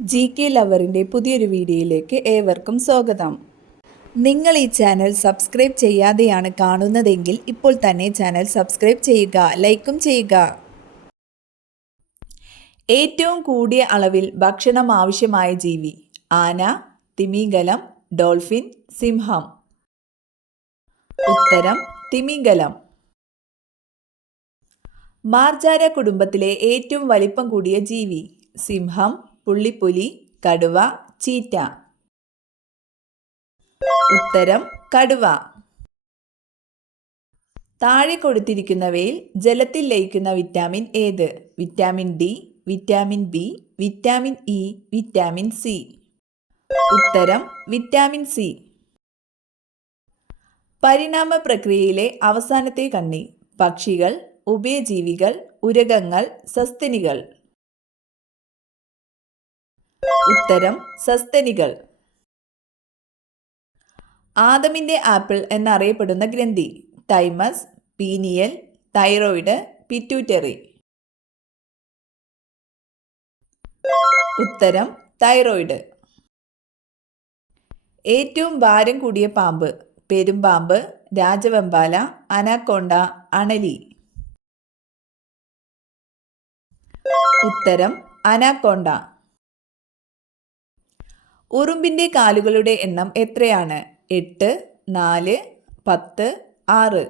GK ലവറിൻ്റെ പുതിയൊരു വീഡിയോയിലേക്ക് ഏവർക്കും സ്വാഗതം. നിങ്ങൾ ഈ ചാനൽ സബ്സ്ക്രൈബ് ചെയ്യാതെയാണ് കാണുന്നതെങ്കിൽ ഇപ്പോൾ തന്നെ ചാനൽ സബ്സ്ക്രൈബ് ചെയ്യുക, ലൈക്കും ചെയ്യുക. ഏറ്റവും കൂടിയ അളവിൽ ഭക്ഷണം ആവശ്യമായ ജീവി: ആന, തിമിംഗലം, ഡോൾഫിൻ, സിംഹം. ഉത്തരം തിമിംഗലം. മാർജാര കുടുംബത്തിലെ ഏറ്റവും വലിപ്പം കൂടിയ ജീവി: സിംഹം, പുള്ളിപ്പുലി, കടുവ, ചീറ്റ. ഉത്തരം കടുവ. താഴെ കൊടുത്തിരിക്കുന്നവയിൽ ജലത്തിൽ ലയിക്കുന്ന വിറ്റാമിൻ ഏത്? Vitamin D, vitamin B, vitamin E, vitamin C. ഉത്തരം വിറ്റാമിൻ സി. പരിണാമ പ്രക്രിയയിലെ അവസാനത്തെ കണ്ണി: പക്ഷികൾ, ഉഭയജീവികൾ, ഉരഗങ്ങൾ, സസ്തനികൾ. ഉത്തരം സസ്തനികൾ. ആദമിന്റെ ആപ്പിൾ എന്നറിയപ്പെടുന്ന ഗ്രന്ഥി: തൈമസ്, പീനിയൽ, തൈറോയിഡ്, പിറ്റ്യൂട്ടറി. ഉത്തരം തൈറോയിഡ്. ഏറ്റവും ഭാരം കൂടിയ പാമ്പ്: പെരുമ്പാമ്പ്, രാജവെമ്പാല, അനാക്കോണ്ട, അണലി. ഉത്തരം അനാക്കോണ്ട. ഉറുമ്പിന്റെ കാലുകളുടെ എണ്ണം എത്രയാണ്? 8, 4, 10, 6.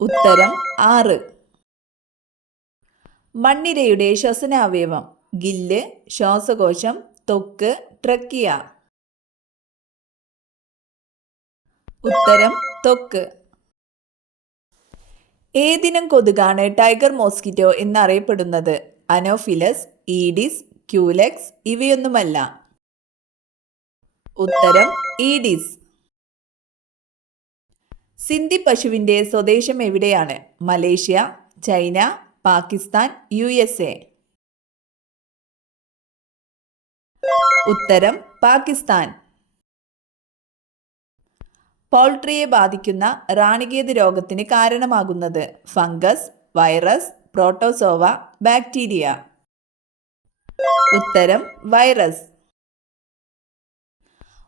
ഉത്തരം 6. മണ്ണിരയുടെ ശ്വസനാവയവം: ഗില്ല്, ശ്വാസകോശം, ത്വക്ക്, ട്രക്കിയ. ഉത്തരം ത്വക്ക്. ഏതിനം കൊതുകാണ് ടൈഗർ മോസ്കിറ്റോ എന്നറിയപ്പെടുന്നത്? അനോഫിലസ്, ഈഡിസ്, ക്യൂലെക്സ്, ഇവയൊന്നുമല്ല. ഉത്തരം ഈഡിസ്. സിന്ധി പശുവിന്റെ സ്വദേശം എവിടെയാണ്? Malaysia, China, Pakistan, USA. ഉത്തരം പാകിസ്ഥാൻ. പൗൾട്രിയെ ബാധിക്കുന്ന റാണികേത് രോഗത്തിന് കാരണമാകുന്നത്: ഫംഗസ്, വൈറസ്, പ്രോട്ടോസോവ, ബാക്ടീരിയ. ഉത്തരം വൈറസ്.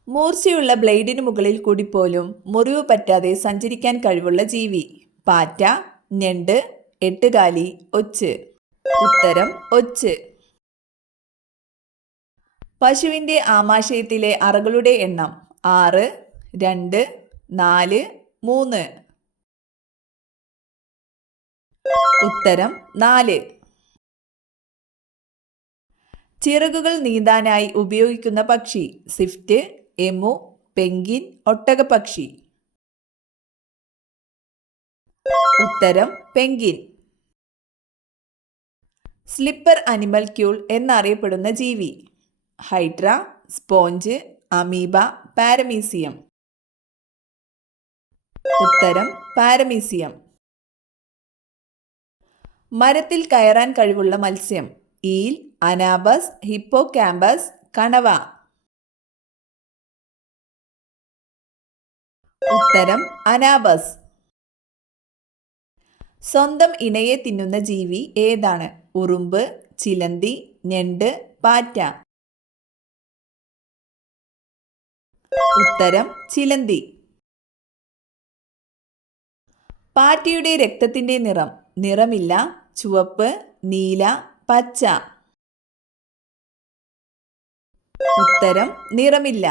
മൂർച്ചയുള്ള ബ്ലേഡിനു മുകളിൽ കൂടി പോലും മുറിവ് പറ്റാതെ സഞ്ചരിക്കാൻ കഴിവുള്ള ജീവി: പാറ്റ, ഞണ്ട്, എട്ടുകാലി, ഒച്ച്. ഉത്തരം ഒച്ച്. പശുവിന്റെ ആമാശയത്തിലെ അറകളുടെ എണ്ണം: 6, 2, 4, 3. ഉത്തരം 4. ചിറകുകൾ നീന്താനായി ഉപയോഗിക്കുന്ന പക്ഷി: സ്വിഫ്റ്റ്, എമു, പെൻഗ്വിൻ, ഒട്ടകപ്പക്ഷി. ഉത്തരം പെൻഗ്വിൻ. സ്ലിപ്പർ അനിമൽ ക്യൂൾ എന്നറിയപ്പെടുന്ന ജീവി: ഹൈഡ്ര, സ്പോഞ്ച്, അമീബ, പാരമീസിയം. ഉത്തരം പാരമീസിയം. മരത്തിൽ കയറാൻ കഴിവുള്ള മത്സ്യം: ഈൽ, അനാബസ്, ഹിപ്പോകാമ്പസ്, കണവ. ഉത്തരം അനാബസ്. സ്വന്തം ഇണയെ തിന്നുന്ന ജീവി ഏതാണ്? ഉറുമ്പ്, ചിലന്തി, ഞണ്ട്, പാറ്റ. ഉത്തരം ചിലന്തി. പാറ്റയുടെ രക്തത്തിന്റെ നിറം: നിറമില്ല, ചുവപ്പ്, നീല, പച്ച. ഉത്തരം നിറമില്ല.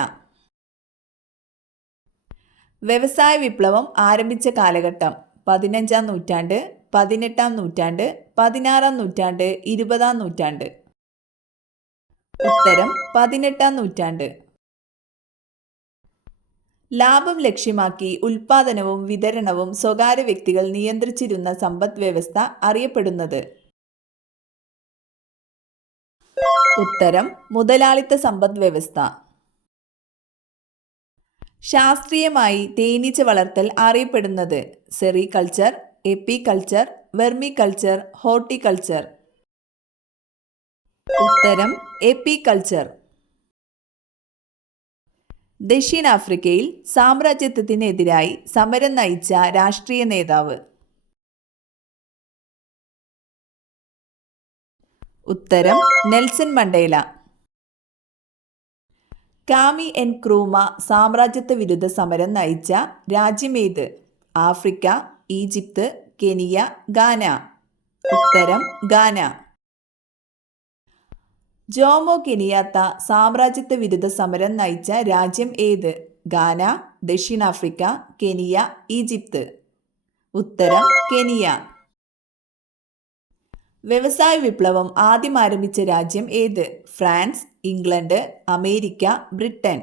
വ്യവസായ വിപ്ലവം ആരംഭിച്ച കാലഘട്ടം: 15-ാം നൂറ്റാണ്ട്, 18-ാം നൂറ്റാണ്ട്, 16-ാം നൂറ്റാണ്ട്, 20-ാം നൂറ്റാണ്ട്. ഉത്തരം 18-ാം നൂറ്റാണ്ട്. ലാഭം ലക്ഷ്യമാക്കി ഉൽപാദനവും വിതരണവും സ്വകാര്യ വ്യക്തികൾ നിയന്ത്രിച്ചിരുന്ന സമ്പദ് വ്യവസ്ഥ അറിയപ്പെടുന്നത്? ഉത്തരം മുതലാളിത്ത സമ്പദ് വ്യവസ്ഥ. ശാസ്ത്രീയമായി തേനീച്ച വളർത്തൽ അറിയപ്പെടുന്നത്? Sericulture, apiculture, vermiculture, horticulture. ഉത്തരം എപ്പികൾച്ചർ. ദക്ഷിണാഫ്രിക്കയിൽ സാമ്രാജ്യത്വത്തിനെതിരായി സമരം നയിച്ച രാഷ്ട്രീയ നേതാവ്? ഉത്തരം Nelson Mandela. Kwame Nkrumah സാമ്രാജ്യത്വ വിരുദ്ധ സമരം നയിച്ച രാജ്യമേത്? ആഫ്രിക്ക, ഈജിപ്ത്, കെനിയ, ഗാന. ഉത്തരം ഗാന. ജോമോ കെനിയാത്ത സാമ്രാജ്യത്വ വിരുദ്ധ സമരം നയിച്ച രാജ്യം ഏത്? ഗാന, ദക്ഷിണാഫ്രിക്ക, കെനിയ, ഈജിപ്ത്. ഉത്തരം കെനിയ. വ്യവസായ വിപ്ലവം ആദ്യം ആരംഭിച്ച രാജ്യം ഏത്? France, England, America, Britain.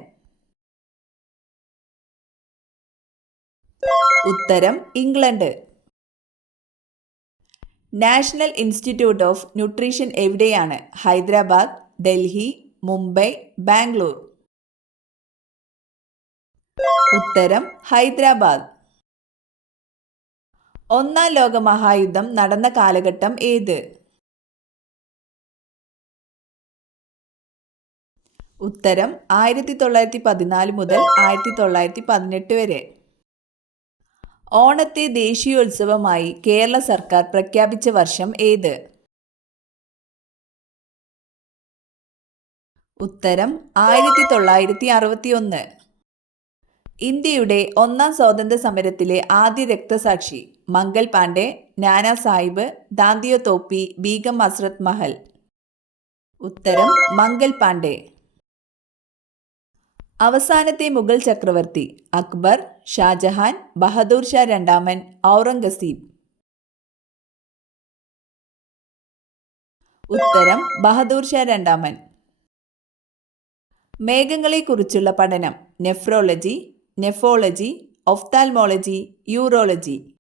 ഉത്തരം England. National institute of nutrition എവിടെയാണ്? ഹൈദരാബാദ്, ഡൽഹി, മുംബൈ, ബാംഗ്ലൂർ. ഉത്തരം ഹൈദരാബാദ്. ഒന്നാം ലോക മഹായുദ്ധം നടന്ന കാലഘട്ടം ഏത്? ഉത്തരം 1914 മുതൽ 1918 വരെ. ഓണത്തെ ദേശീയോത്സവമായി കേരള സർക്കാർ പ്രഖ്യാപിച്ച വർഷം ഏത്? ഉത്തരം 1961. ഇന്ത്യയുടെ ഒന്നാം സ്വാതന്ത്ര്യ സമരത്തിലെ ആദ്യ രക്തസാക്ഷി? മംഗൽ പാണ്ഡെ, നാനാ സാഹിബ്, ദാന്തിയോ തോപ്പി, ബീഗം ഹസ്രത്ത് മഹൽ. ഉത്തരം മംഗൽ പാണ്ഡെ. അവസാനത്തെ മുഗൾ ചക്രവർത്തി? അക്ബർ, ഷാജഹാൻ, ബഹദൂർ ഷാ രണ്ടാമൻ, ഔറംഗസീബ്. ഉത്തരം ബഹദൂർ ഷാ രണ്ടാമൻ. മേഘങ്ങളെക്കുറിച്ചുള്ള പഠനം? Nephrology, nephology, ophthalmology, urology.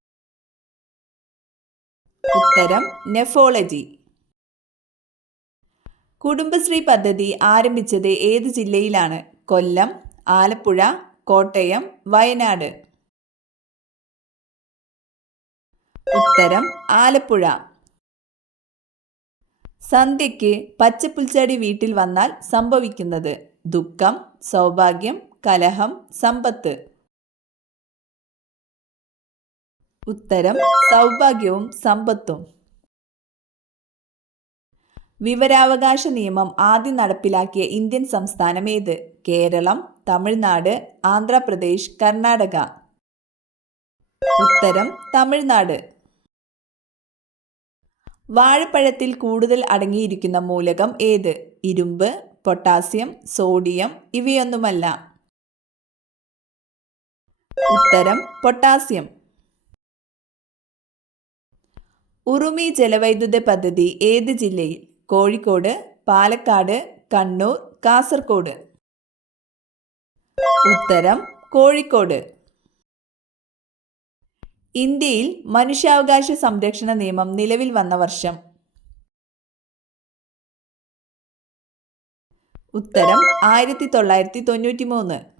ഉത്തരം നെഫോളജി. കുടുംബശ്രീ പദ്ധതി ആരംഭിച്ചത് ഏത് ജില്ലയിലാണ്? കൊല്ലം, ആലപ്പുഴ, കോട്ടയം, വയനാട്. ഉത്തരം ആലപ്പുഴ. സന്ധ്യയ്ക്ക് പച്ചപ്പുൽച്ചാടി വീട്ടിൽ വന്നാൽ സംഭവിക്കുന്നത്? ദുഃഖം, സൗഭാഗ്യം, കലഹം, സമ്പത്ത്. ഉത്തരം സൗഭാഗ്യവും സമ്പത്തും. വിവരാവകാശ നിയമം ആദ്യം നടപ്പിലാക്കിയ ഇന്ത്യൻ സംസ്ഥാനം ഏത്? കേരളം, തമിഴ്നാട്, ആന്ധ്രാപ്രദേശ്, കർണാടക. ഉത്തരം തമിഴ്നാട്. വാഴപ്പഴത്തിൽ കൂടുതൽ അടങ്ങിയിരിക്കുന്ന മൂലകം ഏത്? ഇരുമ്പ്, പൊട്ടാസ്യം, സോഡിയം, ഇവയൊന്നുമല്ല. ഉത്തരം പൊട്ടാസ്യം. ഉറുമി ജലവൈദ്യുത പദ്ധതി ഏത് ജില്ലയിൽ? കോഴിക്കോട്, പാലക്കാട്, കണ്ണൂർ, കാസർഗോഡ്. ഉത്തരം കോഴിക്കോട്. ഇന്ത്യയിൽ മനുഷ്യാവകാശ സംരക്ഷണ നിയമം നിലവിൽ വന്ന വർഷം? ഉത്തരം 1993.